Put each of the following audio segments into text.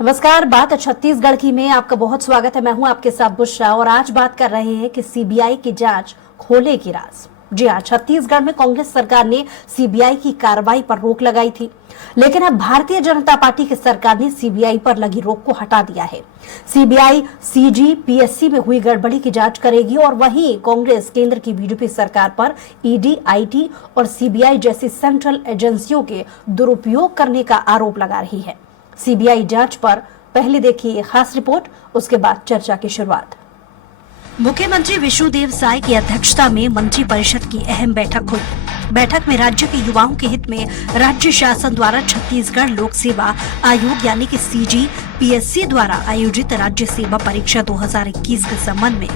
नमस्कार, बात छत्तीसगढ़ की में आपका बहुत स्वागत है। मैं हूं आपके साथ बुशरा और आज बात कर रहे हैं कि सीबीआई की जांच खोलेगी राज। जी हां, छत्तीसगढ़ में कांग्रेस सरकार ने सीबीआई की कार्रवाई पर रोक लगाई थी, लेकिन अब भारतीय जनता पार्टी की सरकार ने सीबीआई पर लगी रोक को हटा दिया है। सीबीआई सीजी पीएससी में हुई गड़बड़ी की जांच करेगी और वहीं कांग्रेस केंद्र की बीजेपी सरकार पर ईडी, आईटी और सीबीआई जैसी सेंट्रल एजेंसियों के दुरुपयोग करने का आरोप लगा रही है। सीबीआई जांच पर पहले देखिए एक खास रिपोर्ट, उसके बाद चर्चा की शुरुआत। मुख्यमंत्री विष्णुदेव साय की अध्यक्षता में मंत्री परिषद की अहम बैठक हुई। बैठक में राज्य के युवाओं के हित में राज्य शासन द्वारा छत्तीसगढ़ लोक सेवा आयोग यानी कि सीजी पीएससी द्वारा आयोजित राज्य सेवा परीक्षा 2021 के संबंध में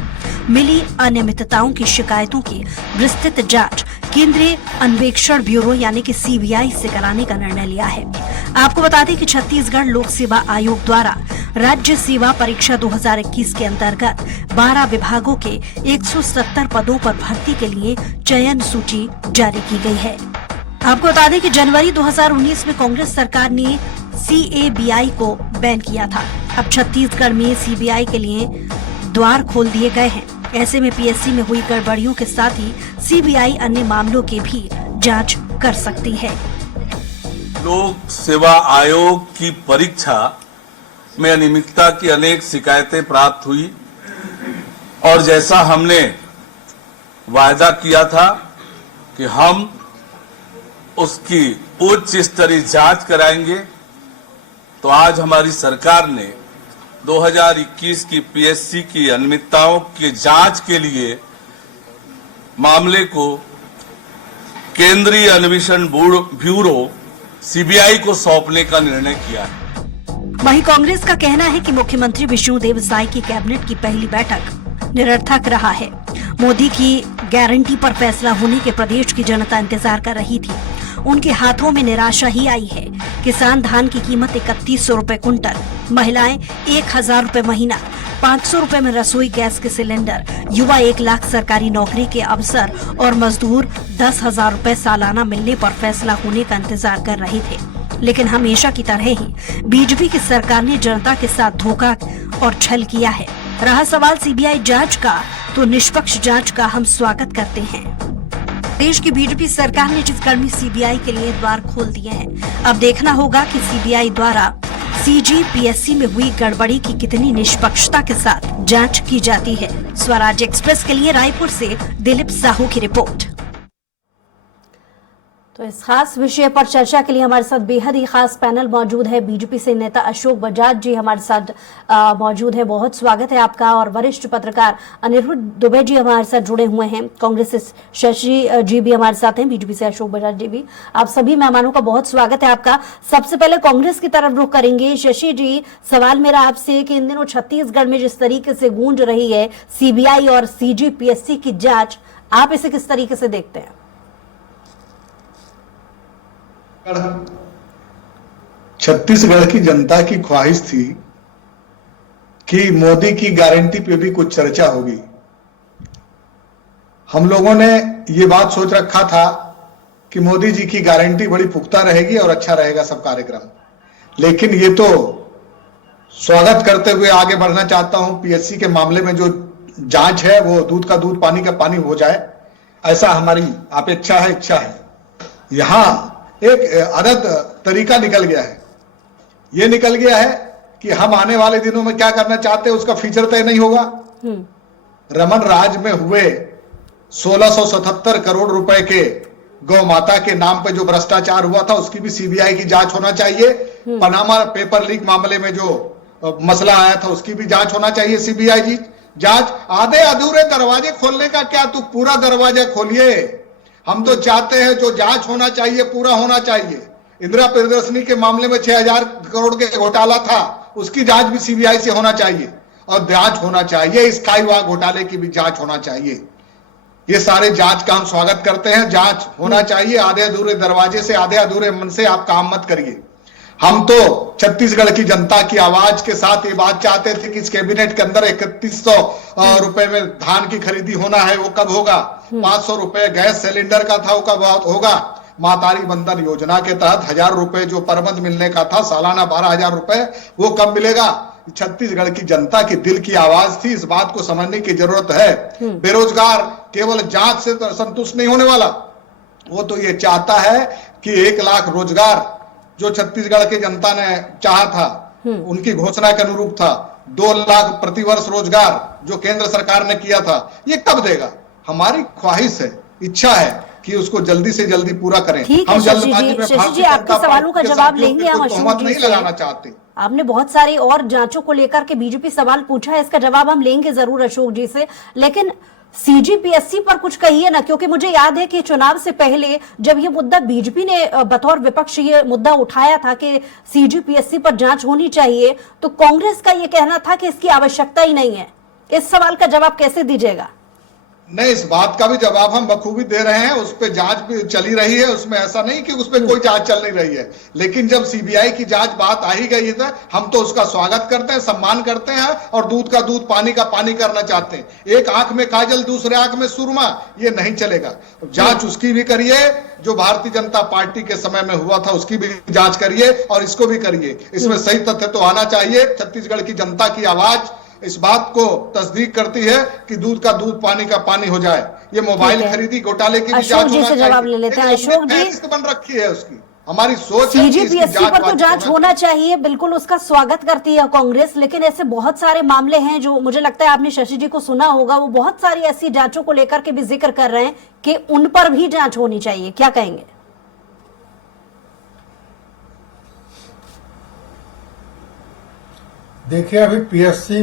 मिली अनियमितताओं की शिकायतों की विस्तृत जांच केंद्रीय अन्वेषण ब्यूरो यानी कि सीबीआई से कराने का निर्णय लिया है। आपको बता दें कि छत्तीसगढ़ लोक सेवा आयोग द्वारा राज्य सेवा परीक्षा 2021 के अंतर्गत 12 विभागों के 170 पदों पर भर्ती के लिए चयन सूची जारी की गई है। आपको बता दें कि जनवरी 2019 में कांग्रेस सरकार ने सीएबीआई को बैन किया था। अब छत्तीसगढ़ में सीबीआई के लिए द्वार खोल दिए गए हैं। ऐसे में पीएससी में हुई गड़बड़ियों के साथ ही सीबीआई अन्य मामलों की भी जांच कर सकती है। लोक सेवा आयोग की परीक्षा में अनियमितता की अनेक शिकायतें प्राप्त हुई और जैसा हमने वायदा किया था कि हम उसकी उच्च स्तरीय जांच कराएंगे, तो आज हमारी सरकार ने 2021 की पीएससी की अनियमितताओं की जांच के लिए मामले को केंद्रीय अन्वेषण ब्यूरो सीबीआई को सौंपने का निर्णय किया है। वहीं कांग्रेस का कहना है कि मुख्यमंत्री विष्णुदेव साय की कैबिनेट की पहली बैठक निरर्थक रहा है। मोदी की गारंटी पर फैसला होने के प्रदेश की जनता इंतजार कर रही थी। उनके हाथों में निराशा ही आई है। किसान धान की कीमत 3100 रुपए कुंटल, महिलाएं 1000 रुपए महीना, 500 रुपए में रसोई गैस के सिलेंडर, युवा 1 लाख सरकारी नौकरी के अवसर और मजदूर 10,000 रुपए सालाना मिलने पर फैसला होने का इंतजार कर रहे थे। लेकिन हमेशा की तरह ही बीजेपी की सरकार ने जनता के साथ धोखा और छल किया है। रहा सवाल सीबीआई जांच का, तो निष्पक्ष जांच का हम स्वागत करते हैं। देश की बीजेपी सरकार ने छत्तीसगढ़ में सीबीआई के लिए द्वार खोल दिए हैं। अब देखना होगा कि सीबीआई द्वारा सीजी पीएससी में हुई गड़बड़ी की कितनी निष्पक्षता के साथ जांच की जाती है। स्वराज एक्सप्रेस के लिए रायपुर से दिलीप साहू की रिपोर्ट। तो इस खास विषय पर चर्चा के लिए हमारे साथ बेहद ही खास पैनल मौजूद है। बीजेपी से नेता अशोक बजाज जी हमारे साथ मौजूद है, बहुत स्वागत है आपका। और वरिष्ठ पत्रकार अनिरुद्ध दुबे जी हमारे साथ जुड़े हुए हैं। कांग्रेस से शशि जी भी हमारे साथ हैं, बीजेपी से अशोक बजाज जी भी। आप सभी मेहमानों का बहुत स्वागत है आपका। सबसे पहले कांग्रेस की तरफ रुख करेंगे। शशि जी, सवाल मेरा आपसे कि इन दिनों छत्तीसगढ़ में जिस तरीके से गूंज रही है सीबीआई और सीजी पीएससी की जांच, आप इसे किस तरीके से देखते हैं? छत्तीसगढ़ की जनता की ख्वाहिश थी कि मोदी की गारंटी पे भी कुछ चर्चा होगी। हम लोगों ने ये बात सोच रखा था कि मोदी जी की गारंटी बड़ी पुख्ता रहेगी और अच्छा रहेगा सब कार्यक्रम। लेकिन ये तो स्वागत करते हुए आगे बढ़ना चाहता हूं, पीएससी के मामले में जो जांच है वो दूध का दूध पानी का पानी हो जाए, ऐसा हमारी अपेक्षा है, इच्छा है। यहां एक अलग तरीका निकल गया है। यह निकल गया है कि हम आने वाले दिनों में क्या करना चाहते हैं उसका फीचर तय नहीं होगा। रमन राज में हुए 1677 करोड़ रुपए के गौ माता के नाम पे जो भ्रष्टाचार हुआ था उसकी भी सीबीआई की जांच होना चाहिए। पनामा पेपर लीक मामले में जो मसला आया था उसकी भी जांच होना चाहिए सीबीआई जी जांच। आधे अधूरे दरवाजे खोलने का क्या, तू पूरा दरवाजा खोलिए। हम तो चाहते हैं जो जांच होना चाहिए पूरा होना चाहिए। इंदिरा प्रियदर्शनी के मामले में 6000 करोड़ के घोटाला था, उसकी जांच भी सीबीआई से होना चाहिए और जांच होना चाहिए। स्काई वॉक घोटाले की भी जांच होना चाहिए। ये सारे जांच का हम स्वागत करते हैं, जांच होना चाहिए। आधे अधूरे दरवाजे से, आधे अधूरे मन से आप काम मत करिए। हम तो छत्तीसगढ़ की जनता की आवाज के साथ ये बात चाहते थे कि इस कैबिनेट के अंदर 3100 रुपए में धान की खरीदी होना है, वो कब होगा? 500 रुपए गैस सिलेंडर का था, वो कब होगा? मातारी बंधन योजना के तहत 1000 रुपए जो परमद मिलने का था, सालाना 12,000 रुपए, वो कब मिलेगा? छत्तीसगढ़ की जनता की दिल की आवाज थी, इस बात को समझने की जरूरत है। बेरोजगार केवल जांच से संतुष्ट नहीं होने वाला, वो तो ये चाहता है कि 1 लाख रोजगार जो छत्तीसगढ़ की जनता ने चाहा था, उनकी घोषणा के अनुरूप था, 2 लाख प्रतिवर्ष रोजगार जो केंद्र सरकार ने किया था, ये कब देगा? हमारी ख्वाहिश है, इच्छा है कि उसको जल्दी से जल्दी पूरा करें। हम जल्दबाजी में शशि जी आपके सवालों का जवाब लेंगे हम अशोक जी नहीं से। लगाना चाहते। आपने बहुत सारे और जांचों को लेकर के बीजेपी सवाल पूछा है, इसका जवाब हम लेंगे जरूर अशोक जी से, लेकिन सीजीपीएससी पर कुछ कहिए ना, क्योंकि मुझे याद है कि चुनाव से पहले जब ये मुद्दा बीजेपी ने बतौर विपक्ष ये मुद्दा उठाया था कि सीजीपीएससी पर जांच होनी चाहिए, तो कांग्रेस का ये कहना था कि इसकी आवश्यकता ही नहीं है। इस सवाल का जवाब कैसे दीजिएगा? नहीं, इस बात का भी जवाब हम बखूबी दे रहे हैं। उस पर जांच भी चली रही है, उसमें ऐसा नहीं कि उस पर कोई जांच चल नहीं रही है, लेकिन जब सीबीआई की जांच बात आ ही गई है, हम तो उसका स्वागत करते हैं, सम्मान करते हैं और दूध का दूध पानी का पानी करना चाहते हैं। एक आंख में काजल दूसरे आंख में सुरमा, ये नहीं चलेगा। जांच उसकी भी करिए जो भारतीय जनता पार्टी के समय में हुआ था, उसकी भी जांच करिए और इसको भी करिए। इसमें सही तथ्य तो आना चाहिए। छत्तीसगढ़ की जनता की आवाज इस बात को तस्दीक करती है कि दूध का दूध पानी का पानी हो जाए। ये मोबाइल खरीदी घोटाले की भी जांच होना चाहिए। जवाब ले लेते हैं अशोक जी। बन रखी है उसकी, हमारी सोच है कि सीजीपीएससी पर तो जांच होना चाहिए, बिल्कुल उसका स्वागत करती है कांग्रेस, लेकिन ऐसे बहुत सारे मामले हैं जो मुझे लगता है आपने शशि जी को सुना होगा, वो बहुत सारी ऐसी जांचों को लेकर के भी जिक्र कर रहे हैं कि उन पर भी जांच होनी चाहिए। क्या कहेंगे? देखिए, अभी पीएससी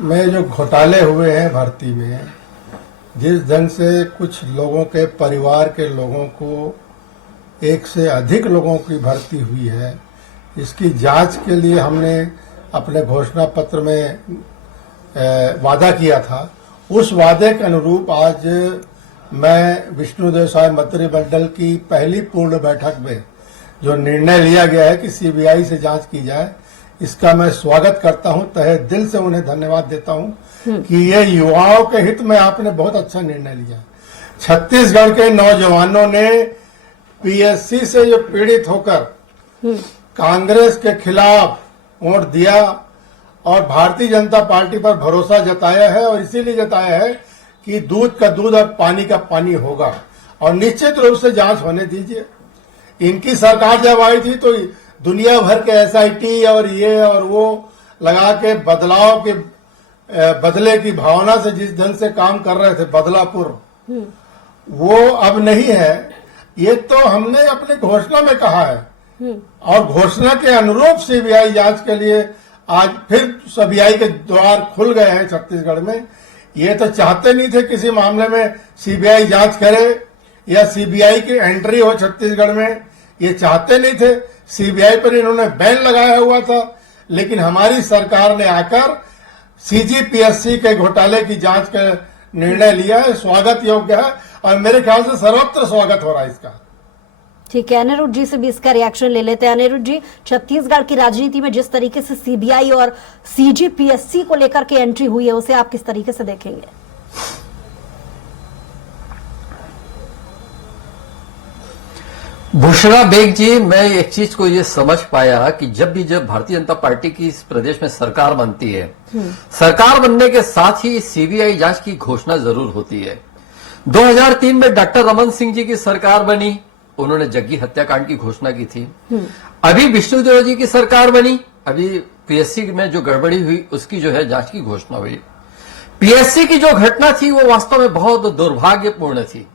में जो घोटाले हुए हैं भर्ती में, जिस ढंग से कुछ लोगों के परिवार के लोगों को, एक से अधिक लोगों की भर्ती हुई है, इसकी जांच के लिए हमने अपने घोषणा पत्र में वादा किया था। उस वादे के अनुरूप आज मैं विष्णुदेव साय मंत्रिमंडल की पहली पूर्ण बैठक में जो निर्णय लिया गया है कि सीबीआई से जांच की जाए, इसका मैं स्वागत करता हूं, तहे दिल से उन्हें धन्यवाद देता हूं कि ये युवाओं के हित में आपने बहुत अच्छा निर्णय लिया। छत्तीसगढ़ के नौजवानों ने पीएससी से जो पीड़ित होकर कांग्रेस के खिलाफ वोट दिया और भारतीय जनता पार्टी पर भरोसा जताया है, और इसीलिए जताया है कि दूध का दूध और पानी का पानी होगा, और निश्चित रूप से जांच होने दीजिए। इनकी सरकार जब आई थी तो दुनिया भर के एसआईटी और ये और वो लगा के बदलाव के बदले की भावना से जिस ढंग से काम कर रहे थे, बदलापुर, वो अब नहीं है। ये तो हमने अपनी घोषणा में कहा है, और घोषणा के अनुरूप सीबीआई जांच के लिए आज फिर सीबीआई के द्वार खुल गए हैं छत्तीसगढ़ में। ये तो चाहते नहीं थे किसी मामले में सीबीआई जांच करे या सीबीआई की एंट्री हो छत्तीसगढ़ में, ये चाहते नहीं थे। सीबीआई पर इन्होंने बैन लगाया हुआ था, लेकिन हमारी सरकार ने आकर सीजीपीएससी के घोटाले की जांच का निर्णय लिया है, स्वागत योग्य है, और मेरे ख्याल से सर्वत्र स्वागत हो रहा है इसका। ठीक है, अनिरुद्ध जी से भी इसका रिएक्शन ले लेते हैं। अनिरुद्ध जी, छत्तीसगढ़ की राजनीति में जिस तरीके से सीबीआई और सीजीपीएससी को लेकर के एंट्री हुई है, उसे आप किस तरीके से देखेंगे? भूषणा बेग जी, मैं एक चीज को ये समझ पाया कि जब भारतीय जनता पार्टी की इस प्रदेश में सरकार बनती है, सरकार बनने के साथ ही सीबीआई जांच की घोषणा जरूर होती है। 2003 में डॉक्टर रमन सिंह जी की सरकार बनी, उन्होंने जग्गी हत्याकांड की घोषणा की थी। अभी विष्णुदेव जी की सरकार बनी, अभी पीएससी में जो गड़बड़ी हुई उसकी जो है जांच की घोषणा हुई। पीएससी की जो घटना थी वो वास्तव में बहुत दुर्भाग्यपूर्ण थी।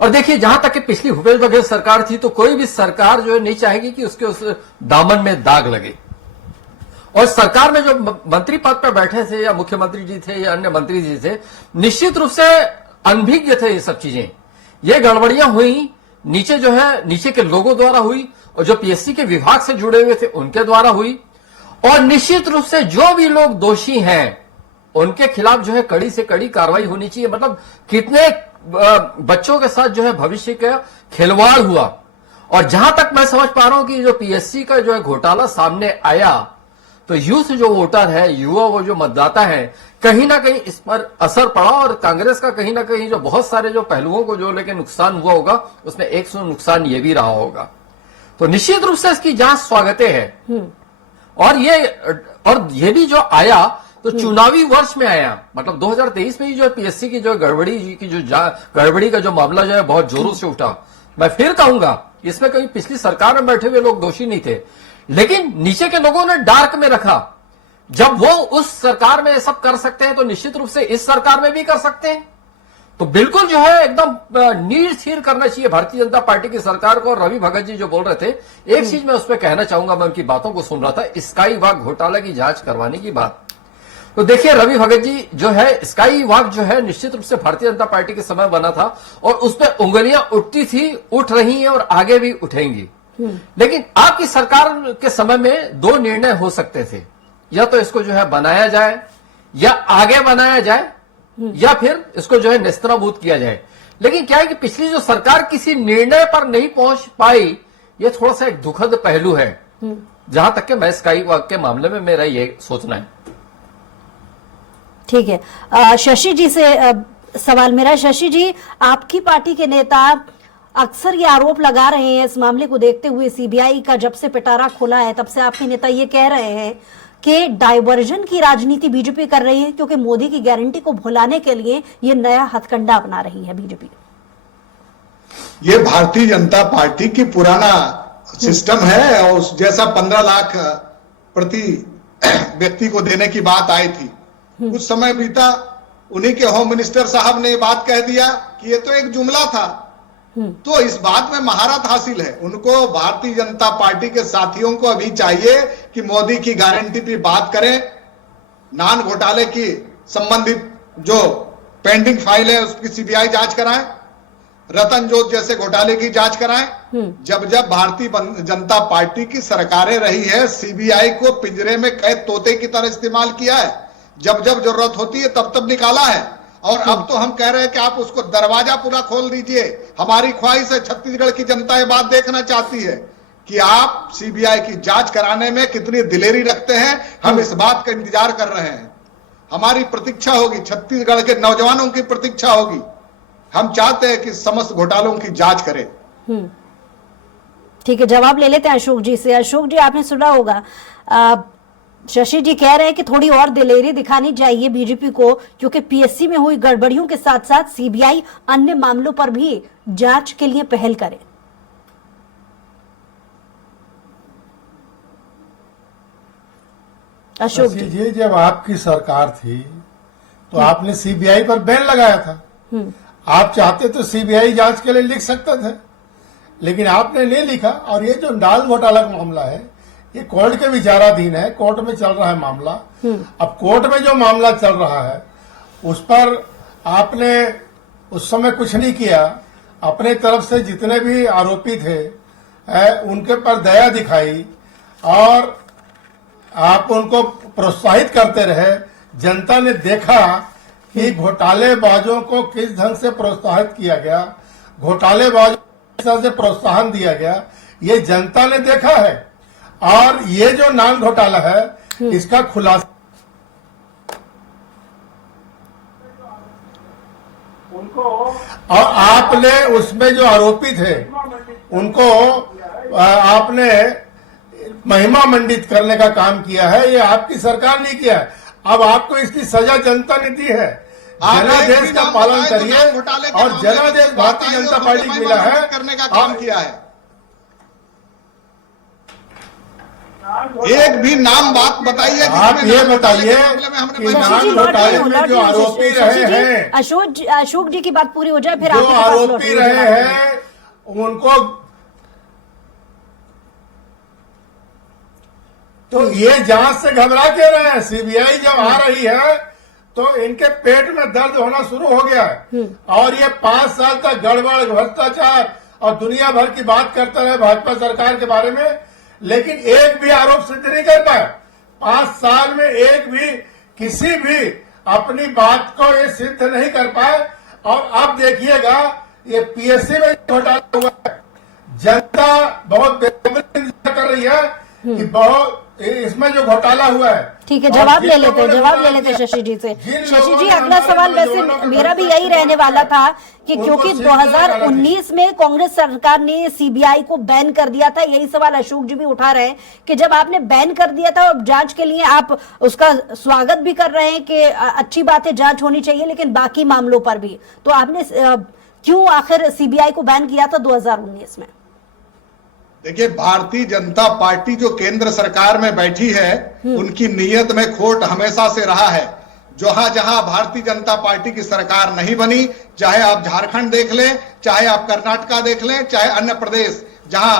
और देखिए, जहां तक कि पिछली भूपेश बघेल सरकार थी, तो कोई भी सरकार जो है नहीं चाहेगी कि उसके उस दामन में दाग लगे। और सरकार में जो मंत्री पद पर बैठे थे, या मुख्यमंत्री जी थे या अन्य मंत्री जी थे, निश्चित रूप से अनभिज्ञ थे ये सब चीजें। ये गड़बड़ियां हुई नीचे जो है, नीचे के लोगों द्वारा हुई, और जो पीएससी के विभाग से जुड़े हुए थे उनके द्वारा हुई। और निश्चित रूप से जो भी लोग दोषी हैं उनके खिलाफ जो है कड़ी से कड़ी कार्रवाई होनी चाहिए। मतलब कितने बच्चों के साथ जो है भविष्य का खिलवाड़ हुआ। और जहां तक मैं समझ पा रहा हूं कि जो पीएससी का जो है घोटाला सामने आया, तो यूथ जो वोटर है, युवा वो जो मतदाता है, कहीं ना कहीं इस पर असर पड़ा और कांग्रेस का कहीं ना कहीं जो बहुत सारे जो पहलुओं को जो लेकिन नुकसान हुआ होगा, उसमें एक नुकसान ये भी रहा होगा। तो निश्चित रूप से इसकी जांच स्वागते है। और ये भी जो आया तो चुनावी वर्ष में आया, मतलब 2023 में ही जो पीएससी की जो गड़बड़ी का जो मामला जो है बहुत जोरों से उठा। मैं फिर कहूंगा इसमें कहीं पिछली सरकार में बैठे हुए लोग दोषी नहीं थे, लेकिन नीचे के लोगों ने डार्क में रखा। जब वो उस सरकार में सब कर सकते हैं तो निश्चित रूप से इस सरकार में भी कर सकते हैं। तो बिल्कुल जो है एकदम नीर स्थिर करना चाहिए भारतीय जनता पार्टी की सरकार को। और रवि भगत जी जो बोल रहे थे, एक चीज मैं उस पर कहना चाहूंगा, मैं उनकी बातों को सुन रहा था, स्काई वॉक घोटाला की जांच करवाने की बात। तो देखिए रवि भगत जी जो है, स्काई वॉक जो है निश्चित रूप से भारतीय जनता पार्टी के समय बना था और उस पर उंगलियां उठती थी, उठ रही हैं और आगे भी उठेंगी। लेकिन आपकी सरकार के समय में दो निर्णय हो सकते थे, या तो इसको जो है बनाया जाए या आगे बनाया जाए, या फिर इसको जो है नेस्तनाबूद किया जाए। लेकिन क्या है कि पिछली जो सरकार किसी निर्णय पर नहीं पहुंच पाई, ये थोड़ा सा एक दुखद पहलू है, जहां तक कि मैं स्काई वॉक के मामले में मेरा ये सोचना है। ठीक है, शशि जी से सवाल मेरा। शशि जी, आपकी पार्टी के नेता अक्सर ये आरोप लगा रहे हैं इस मामले को देखते हुए, सीबीआई का जब से पिटारा खुला है तब से आपके नेता ये कह रहे हैं कि डाइवर्जन की राजनीति बीजेपी कर रही है, क्योंकि मोदी की गारंटी को भुलाने के लिए ये नया हथकंडा अपना रही है बीजेपी। ये भारतीय जनता पार्टी की पुराना सिस्टम है, और जैसा 15 लाख प्रति व्यक्ति को देने की बात आई थी, कुछ समय बीता, उन्हीं के होम मिनिस्टर साहब ने ये बात कह दिया कि ये तो एक जुमला था। तो इस बात में महारत हासिल है उनको। भारतीय जनता पार्टी के साथियों को अभी चाहिए कि मोदी की गारंटी पे बात करें, नान घोटाले की संबंधित जो पेंडिंग फाइल है उसकी सीबीआई जांच कराएं, रतन जोत जैसे घोटाले की जांच कराएं। जब जब भारतीय जनता पार्टी की सरकारें रही है, सीबीआई को पिंजरे में कैद तोते की तरह इस्तेमाल किया है, जब जब जरूरत होती है तब तब निकाला है। और अब तो हम कह रहे हैं कि आप उसको दरवाजा पूरा खोल दीजिए। हमारी ख्वाहिश है, छत्तीसगढ़ की जनता ये बात देखना चाहती है कि आप सीबीआई की जांच कराने में कितनी दिलेरी रखते हैं। हम इस बात का इंतजार कर रहे हैं, हमारी प्रतीक्षा होगी, छत्तीसगढ़ के नौजवानों की प्रतीक्षा होगी। हम चाहते हैं कि समस्त घोटालों की जांच करें। ठीक है, जवाब ले लेते हैं अशोक जी से। अशोक जी, आपने सुना होगा शशि जी कह रहे हैं कि थोड़ी और दिलेरी दिखानी चाहिए बीजेपी को, क्योंकि पीएससी में हुई गड़बड़ियों के साथ साथ सीबीआई अन्य मामलों पर भी जांच के लिए पहल करे। अशोक जी, जब आपकी सरकार थी तो आपने सीबीआई पर बैन लगाया था। आप चाहते तो सीबीआई जांच के लिए लिख सकते थे, लेकिन आपने नहीं लिखा। और ये जो दाल घोटाला का मामला है, ये कोर्ट के विचाराधीन है, कोर्ट में चल रहा है मामला। अब कोर्ट में जो मामला चल रहा है उस पर आपने उस समय कुछ नहीं किया। अपने तरफ से जितने भी आरोपी थे उनके पर दया दिखाई और आप उनको प्रोत्साहित करते रहे। जनता ने देखा कि घोटालेबाजों को किस ढंग से प्रोत्साहित किया गया, घोटालेबाजों को किस तरह से प्रोत्साहन दिया गया, ये जनता ने देखा है। और ये जो नान घोटाला है इसका खुलासा उनको, और आपने उसमें जो आरोपी थे उनको आपने महिमा मंडित करने का काम किया है। ये आपकी सरकार नहीं किया है। अब आपको इसकी सजा जनता ने दी है। जनादेश का पालन करिए, और जनादेश भारतीय जनता पार्टी को मिला है, करने का काम किया है। एक भी नाम बात बताइए। आप ये बताइए कि नान घोटाले में जो आरोपी रहे हैं, अशोक जी की बात पूरी हो जाए फिर जो आरोपी रहे हैं उनको, तो ये जांच से घबरा के रहे हैं। सीबीआई जब आ रही है तो इनके पेट में दर्द होना शुरू हो गया है। और ये 5 साल तक गड़बड़, भ्रष्टाचार और दुनिया भर की बात करते रहे भाजपा सरकार के बारे में, लेकिन एक भी आरोप सिद्ध नहीं कर पाए। 5 साल में एक भी किसी भी अपनी बात को ये सिद्ध नहीं कर पाए। और अब देखिएगा ये पीएससी में घोटाला हुआ है। जनता बहुत बेसब्री कर रही है कि बहुत इसमें जो घोटाला हुआ है। ठीक है, जवाब ले लेते शशि जी से। शशि जी, अगला सवाल वैसे मेरा भी यही रहने वाला था कि क्योंकि 2019 में कांग्रेस सरकार ने सीबीआई को बैन कर दिया था, यही सवाल अशोक जी भी उठा रहे हैं कि जब आपने बैन कर दिया था जांच के लिए, आप उसका स्वागत भी कर रहे हैं कि अच्छी बात है, जांच होनी चाहिए, लेकिन बाकी मामलों पर भी तो आपने क्यों आखिर सीबीआई को बैन किया था 2019 में? देखिए, भारतीय जनता पार्टी जो केंद्र सरकार में बैठी है, उनकी नीयत में खोट हमेशा से रहा है। जहां जहां भारतीय जनता पार्टी की सरकार नहीं बनी, चाहे आप झारखंड देख लें, चाहे आप कर्नाटका देख लें, चाहे अन्य प्रदेश जहां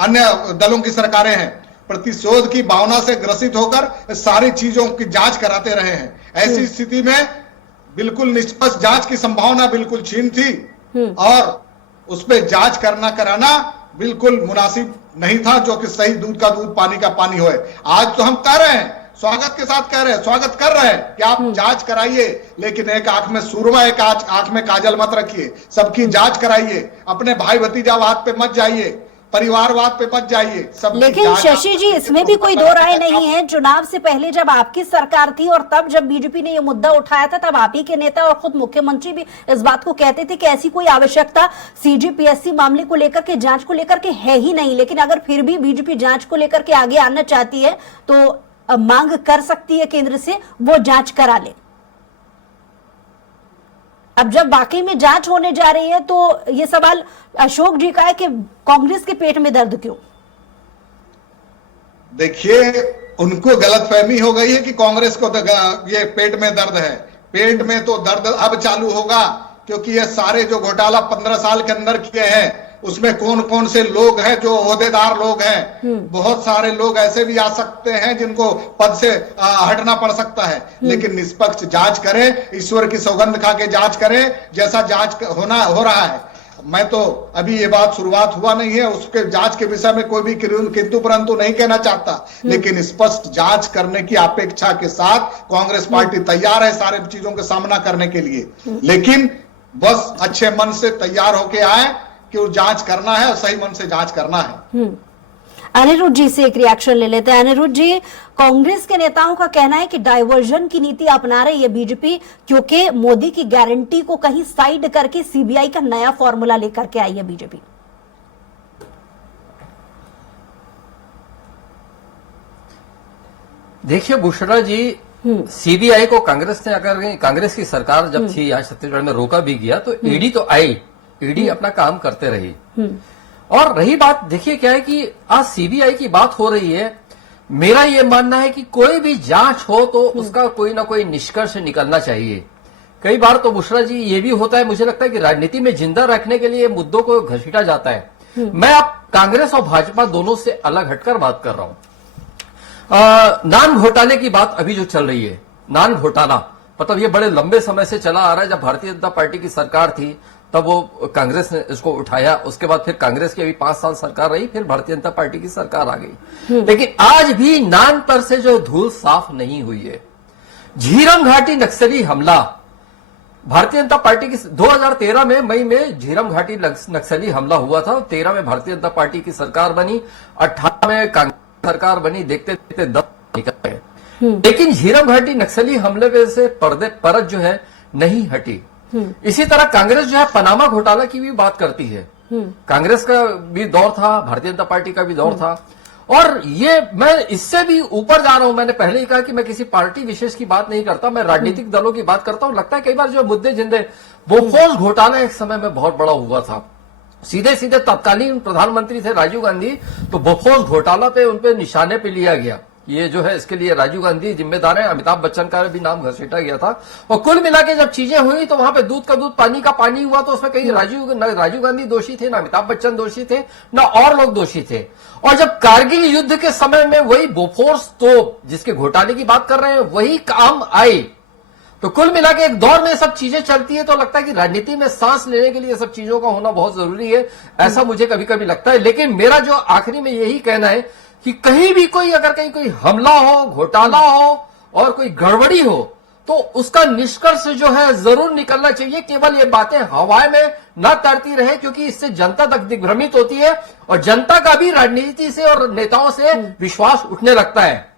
अन्य दलों की सरकारें हैं, प्रतिशोध की भावना से ग्रसित होकर सारी चीजों की जांच कराते रहे हैं। ऐसी स्थिति में बिल्कुल निष्पक्ष जांच की संभावना बिल्कुल छीन थी और उस पर जांच कराना बिल्कुल मुनासिब नहीं था, जो कि सही दूध का दूध पानी का पानी होए। आज तो हम कह रहे हैं, स्वागत के साथ कह रहे हैं, स्वागत कर रहे हैं कि आप जांच कराइए, लेकिन एक आंख में सुरमा, एक आंख में काजल मत रखिए। सबकी जांच कराइए, अपने भाई भतीजावाद पे मत जाइए, परिवारवाद पे मत जाइए। लेकिन शशि जी, इसमें भी कोई दो राय नहीं है, चुनाव से पहले जब आपकी सरकार थी और तब जब बीजेपी ने यह मुद्दा उठाया था, तब आप ही के नेता और खुद मुख्यमंत्री भी इस बात को कहते थे कि ऐसी कोई आवश्यकता सीजीपीएससी मामले को लेकर के, जांच को लेकर के है ही नहीं। लेकिन अगर फिर भी बीजेपी जांच को लेकर के आगे आना चाहती है तो मांग कर सकती है केंद्र से वो जांच करा ले। अब जब वाकई में जांच होने जा रही है तो ये सवाल अशोक जी का है कि कांग्रेस के पेट में दर्द क्यों? देखिए, उनको गलतफहमी हो गई है कि कांग्रेस को ये पेट में दर्द है। पेट में तो दर्द अब चालू होगा, क्योंकि ये सारे जो घोटाला 15 साल के अंदर किए हैं, उसमें कौन कौन से लोग हैं जो ओहदेदार लोग हैं। बहुत सारे लोग ऐसे भी आ सकते हैं जिनको पद से हटना पड़ सकता है, लेकिन निष्पक्ष जांच करें, ईश्वर की सौगंध खा के जांच करें, जैसा जांच हो रहा है। मैं तो अभी ये बात शुरुआत हुआ नहीं है, उसके जांच के विषय में कोई भी किंतु परंतु नहीं कहना चाहता, लेकिन स्पष्ट जांच करने की अपेक्षा के साथ कांग्रेस पार्टी तैयार है सारे चीजों का सामना करने के लिए। लेकिन बस अच्छे मन से तैयार होके आए कि वो जांच करना है और सही मन से जांच करना है। अनिरुद्ध जी से एक रिएक्शन ले लेते हैं। अनिरुद्ध जी, कांग्रेस के नेताओं का कहना है कि डाइवर्जन की नीति अपना रही है बीजेपी, क्योंकि मोदी की गारंटी को कहीं साइड करके सीबीआई का नया फॉर्मूला लेकर के आई है बीजेपी। देखिए बुशरा जी, सीबीआई को कांग्रेस ने, अगर कांग्रेस की सरकार जब थी यहाँ छत्तीसगढ़ में, रोका भी गया तो ईडी तो आई, ईडी अपना काम करते रही। और रही बात, देखिए क्या है कि आज सीबीआई की बात हो रही है, मेरा ये मानना है कि कोई भी जांच हो तो उसका कोई ना कोई निष्कर्ष निकलना चाहिए। कई बार तो बुशरा जी ये भी होता है, मुझे लगता है कि राजनीति में जिंदा रखने के लिए मुद्दों को घसीटा जाता है। मैं अब कांग्रेस और भाजपा दोनों से अलग हटकर बात कर रहा हूं। नान घोटाले की बात अभी जो चल रही है, नान घोटाला मतलब ये बड़े लंबे समय से चला आ रहा है। जब भारतीय जनता पार्टी की सरकार थी तब वो कांग्रेस ने इसको उठाया, उसके बाद फिर कांग्रेस की अभी 5 साल सरकार रही, फिर भारतीय जनता पार्टी की सरकार आ गई। लेकिन आज भी नान पर से जो धूल साफ नहीं हुई है। झीरम घाटी नक्सली हमला, भारतीय जनता पार्टी की 2013 में मई में झीरम घाटी नक्सली हमला हुआ था। 13 में भारतीय जनता पार्टी की सरकार बनी, 18 में कांग्रेस सरकार बनी, देखते देखते 10 निकल गए। लेकिन झीरम घाटी नक्सली हमले पे से परत जो है नहीं हटी। इसी तरह कांग्रेस जो है पनामा घोटाला की भी बात करती है। कांग्रेस का भी दौर था, भारतीय जनता पार्टी का भी दौर था। और ये मैं इससे भी ऊपर जा रहा हूं। मैंने पहले ही कहा कि मैं किसी पार्टी विशेष की बात नहीं करता, मैं राजनीतिक दलों की बात करता हूं। लगता है कई बार जो मुद्दे जिंदे, बोफोर्स घोटाला एक समय में बहुत बड़ा हुआ था। सीधे सीधे तत्कालीन प्रधानमंत्री थे राजीव गांधी, तो बोफोर्स घोटाला पे उनपे निशाने पे लिया गया। ये जो है इसके लिए राजीव गांधी जिम्मेदार है, अमिताभ बच्चन का भी नाम घसीटा गया था। और कुल मिला के जब चीजें हुई तो वहां पे दूध का दूध पानी का पानी हुआ। तो उसमें कहीं राजीव गांधी दोषी थे, ना अमिताभ बच्चन दोषी थे, ना और लोग दोषी थे। और जब कारगिल युद्ध के समय में वही बोफोर्स तोप जिसके घोटाले की बात कर रहे हैं वही काम आई, तो कुल मिला के एक दौर में सब चीजें चलती है तो लगता है कि राजनीति में सांस लेने के लिए सब चीजों का होना बहुत जरूरी है, ऐसा मुझे कभी कभी लगता है। लेकिन मेरा जो आखिरी में यही कहना है कि कहीं भी कोई अगर कहीं कोई हमला हो, घोटाला हो और कोई गड़बड़ी हो तो उसका निष्कर्ष जो है जरूर निकलना चाहिए। केवल ये बातें हवा में न तैरती रहे, क्योंकि इससे जनता तक दिग्भ्रमित होती है और जनता का भी राजनीति से और नेताओं से विश्वास उठने लगता है।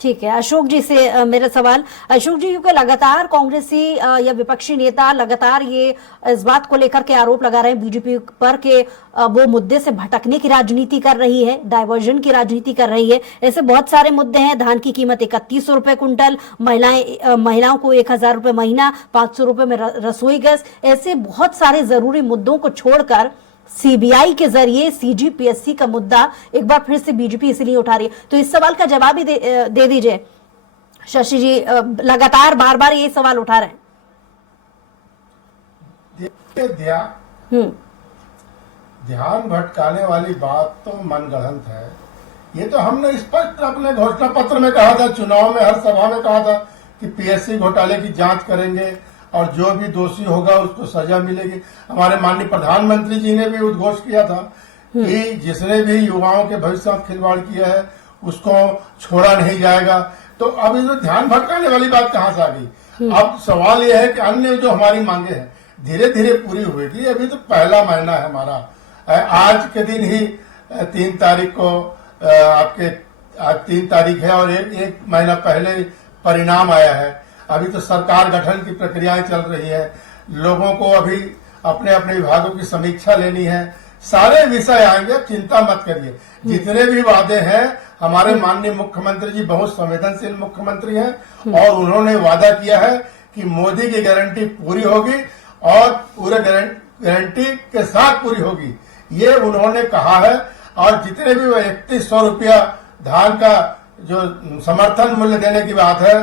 ठीक है, अशोक जी से मेरा सवाल, अशोक जी, क्योंकि लगातार कांग्रेसी या विपक्षी नेता लगातार ये इस बात को लेकर के आरोप लगा रहे हैं बीजेपी पर कि वो मुद्दे से भटकने की राजनीति कर रही है, डाइवर्जन की राजनीति कर रही है। ऐसे बहुत सारे मुद्दे हैं। धान की कीमत 3100 रुपए कुंटल, महिलाओं को 1000 रुपए महीना, 500 रुपए में रसोई गैस, ऐसे बहुत सारे जरूरी मुद्दों को छोड़कर सीबीआई के जरिए सीजीपीएससी का मुद्दा एक बार फिर से बीजेपी इसलिए उठा रही है। तो इस सवाल का जवाब ही दे दीजिए शशि जी, लगातार बार बार ये सवाल उठा रहे हैं। ध्यान भटकाने वाली बात तो मनगढ़ंत है। ये तो हमने स्पष्ट अपने घोषणा पत्र में कहा था, चुनाव में हर सभा में कहा था कि पीएससी घोटाले की जांच करेंगे और जो भी दोषी होगा उसको सजा मिलेगी। हमारे माननीय प्रधानमंत्री जी ने भी उद्घोष किया था कि जिसने भी युवाओं के भविष्य साथ खिलवाड़ किया है उसको छोड़ा नहीं जाएगा। तो अब ये जो ध्यान भटकाने वाली बात कहां से आ गई? अब सवाल यह है कि अन्य जो हमारी मांगे हैं धीरे धीरे पूरी होगी। अभी तो पहला महीना है हमारा। आज के दिन ही 3 तारीख को आज 3 तारीख है और एक महीना पहले परिणाम आया है। अभी तो सरकार गठन की प्रक्रियाएं चल रही है। लोगों को अभी अपने अपने विभागों की समीक्षा लेनी है। सारे विषय आएंगे, चिंता मत करिए। जितने भी वादे हैं, हमारे माननीय मुख्यमंत्री जी बहुत संवेदनशील मुख्यमंत्री हैं और उन्होंने वादा किया है कि मोदी की गारंटी पूरी होगी और पूरे गारंटी के साथ पूरी होगी, ये उन्होंने कहा है। और जितने भी 3100 रुपया धान का जो समर्थन मूल्य देने की बात है,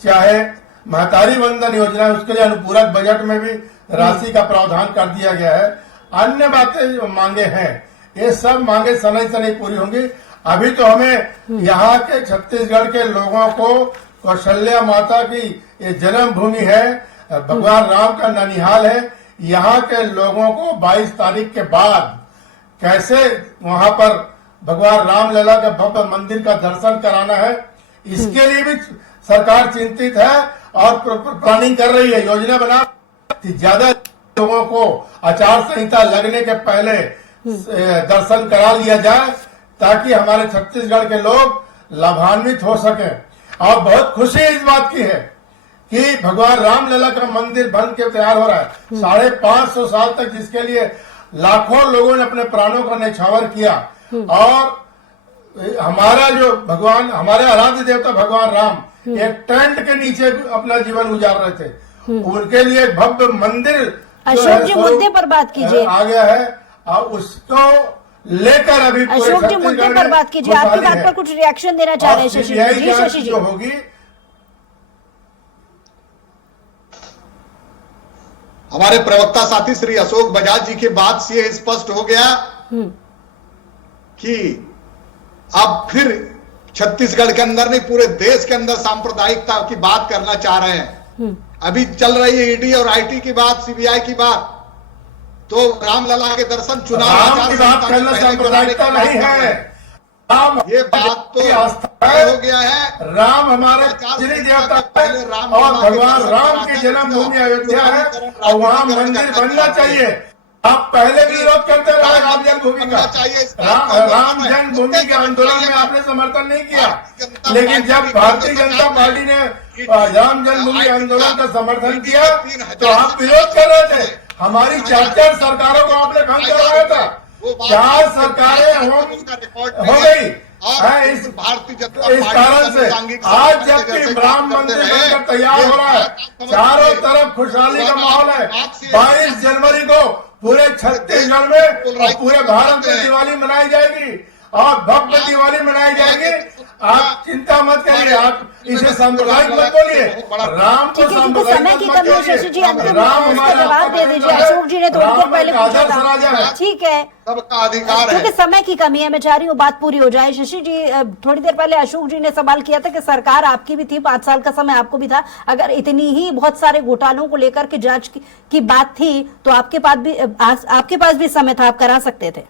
चाहे महतारी वंदन योजना, उसके लिए अनुपूरक बजट में भी राशि का प्रावधान कर दिया गया है। अन्य बातें जो मांगे हैं, ये सब मांगे सनई सनई पूरी होंगी। अभी तो हमें यहाँ के छत्तीसगढ़ के लोगों को कौशल्या माता की ये जन्मभूमि है, भगवान राम का ननिहाल है। यहाँ के लोगों को 22 तारीख के बाद कैसे वहां पर भगवान रामलला के भव्य मंदिर का दर्शन कराना है, इसके लिए भी सरकार चिंतित है और प्लानिंग कर रही है, योजना बना ज्यादा लोगों को आचार संहिता लगने के पहले दर्शन करा लिया जाए ताकि हमारे छत्तीसगढ़ के लोग लाभान्वित हो सके। और बहुत खुशी इस बात की है कि भगवान रामलला का मंदिर बन के तैयार हो रहा है। 550 साल तक जिसके लिए लाखों लोगों ने अपने प्राणों का न्यौछावर किया और हमारा जो भगवान, हमारे आराध्य देवता भगवान राम एक टेंट के नीचे अपना जीवन गुजार रहे थे, उनके लिए भव्य मंदिर अशोक जी मुद्दे पर बात कीजिए, आ गया है और उसको लेकर अभी अशोक जी मुद्दे पर बात कीजिए। आपकी बात पर कुछ रिएक्शन देना चाह रहे हैं शशि जी? शशि जी, होगी हमारे प्रवक्ता साथी श्री अशोक बजाज जी की बात से यह स्पष्ट हो गया कि अब फिर छत्तीसगढ़ के अंदर नहीं पूरे देश के अंदर सांप्रदायिकता की बात करना चाह रहे हैं। अभी चल रही है ईडी और आईटी की बात, सीबीआई की बात, तो रामलला के दर्शन चुनाव की बात करना सांप्रदायिकता नहीं है। राम ये बात तो हो गया है। राम हमारे देवता है और भगवान राम की जन्मभूमि अयोध्या है और वहाँ मंदिर बनना चाहिए। आप पहले भी विरोध करते रहे राम जन्मभूमि का, राम जन्मभूमि के आंदोलन में आपने समर्थन नहीं किया, लेकिन जब भारतीय जनता पार्टी ने राम जन्मभूमि आंदोलन का समर्थन किया तो आप विरोध कर रहे थे। हमारी 4 सरकारों को आपने भंग करवाया था, 4 सरकारें हो गई इस कारण से। आज जबकि राम मंदिर बनकर तैयार हो रहा है, चारों तरफ खुशहाली का माहौल है, 22 जनवरी को पूरे छत्तीसगढ़ में और पूरे भारत में दिवाली मनाई जाएगी और भव्य दिवाली मनाई जाएगी। आप चिंता मत करिए, आप इसे सांप्रदायिक मत बोलिए, राम को सांप्रदायिक समय की कमी है। शशि जी अंतिम जवाब दे दीजिए। अशोक जी ने तो उनके पहले पूछा था, ठीक है, सबका अधिकार है, क्योंकि समय की कमी है, मैं चाह रही हूँ बात पूरी हो जाए। शशि जी, थोड़ी देर पहले अशोक जी ने सवाल किया था कि सरकार आपकी भी थी, 5 साल का समय आपको भी था, अगर इतनी ही बहुत सारे घोटालों को लेकर के जांच की बात थी तो आपके पास भी समय था, आप करा सकते थे।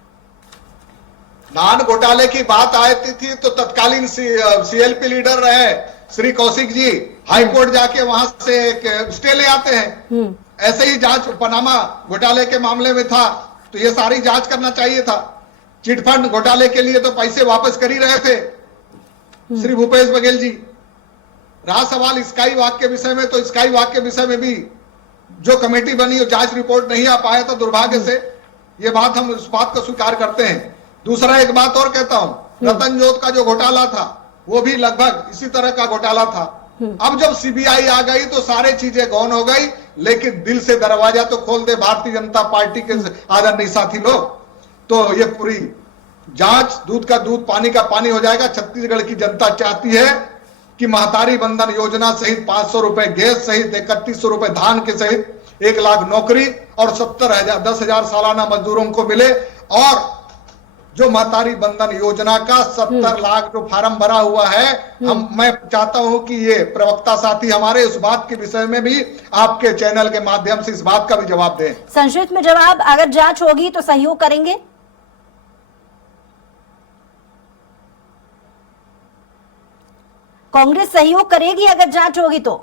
धान घोटाले की बात आती थी तो तत्कालीन सीएलपी लीडर रहे श्री कौशिक जी हाई कोर्ट जाके वहां से एक स्टे ले आते हैं। ऐसे ही जांच पनामा घोटाले के मामले में था तो ये सारी जांच करना चाहिए था। चिटफंड घोटाले के लिए तो पैसे वापस कर ही रहे थे श्री भूपेश बघेल जी। रहा सवाल स्काई वॉक के विषय में, तो स्काई वॉक के विषय में भी जो कमेटी बनी जांच रिपोर्ट नहीं आ पाया था दुर्भाग्य से, ये बात हम इस बात को स्वीकार करते हैं। दूसरा एक बात और कहता हूं, रतन जोत का जो घोटाला था वो भी लगभग इसी तरह का घोटाला था। अब जब सीबीआई आ गई तो सारी चीजें गौन हो गई, लेकिन दिल से दरवाजा तो खोल दे भारतीय जनता पार्टी के आदरणीय साथी लोग, तो ये पूरी जांच दूध का दूध पानी का पानी हो जाएगा। छत्तीसगढ़ की जनता चाहती है कि महतारी बंधन योजना सहित 500 रुपए गैस सहित 3100 रुपए धान के सहित 1 लाख नौकरी और 10,000 सालाना मजदूरों को मिले। और जो महतारी बंधन योजना का 70 लाख जो फार्म भरा हुआ है, मैं चाहता हूं कि ये प्रवक्ता साथी हमारे उस बात के विषय में भी आपके चैनल के माध्यम से इस बात का भी जवाब दें। संक्षिप्त में जवाब, अगर जांच होगी तो सहयोग करेंगे? कांग्रेस सहयोग करेगी अगर जांच होगी तो?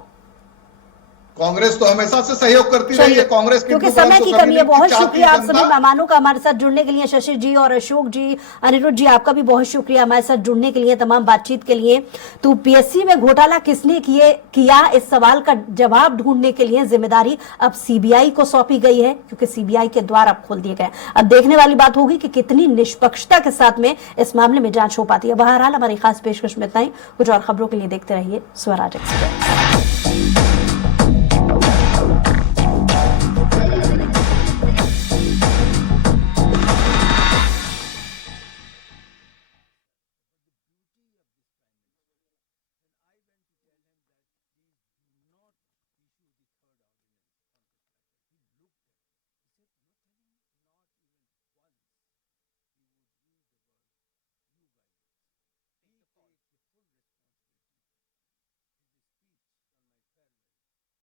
कांग्रेस तो हमेशा से सहयोग करती रही है। कांग्रेस क्योंकि समय की कमी है। बहुत शुक्रिया आप सभी मेहमानों का हमारे साथ जुड़ने के लिए, शशि जी और अशोक जी, अनिरुद्ध जी, आपका भी बहुत शुक्रिया हमारे साथ जुड़ने के लिए, तमाम बातचीत के लिए। तो पीएससी में घोटाला किसने किया, इस सवाल का जवाब ढूंढने के लिए जिम्मेदारी अब सीबीआई को सौंपी गई है, क्योंकि सीबीआई के द्वार अब खोल दिए गए। अब देखने वाली बात होगी कि कितनी निष्पक्षता के साथ में इस मामले में जांच हो पाती है। बहरहाल हमारी खास पेशकश में इतना ही। कुछ और खबरों के लिए देखते रहिए स्वराज एक्सप्रेस।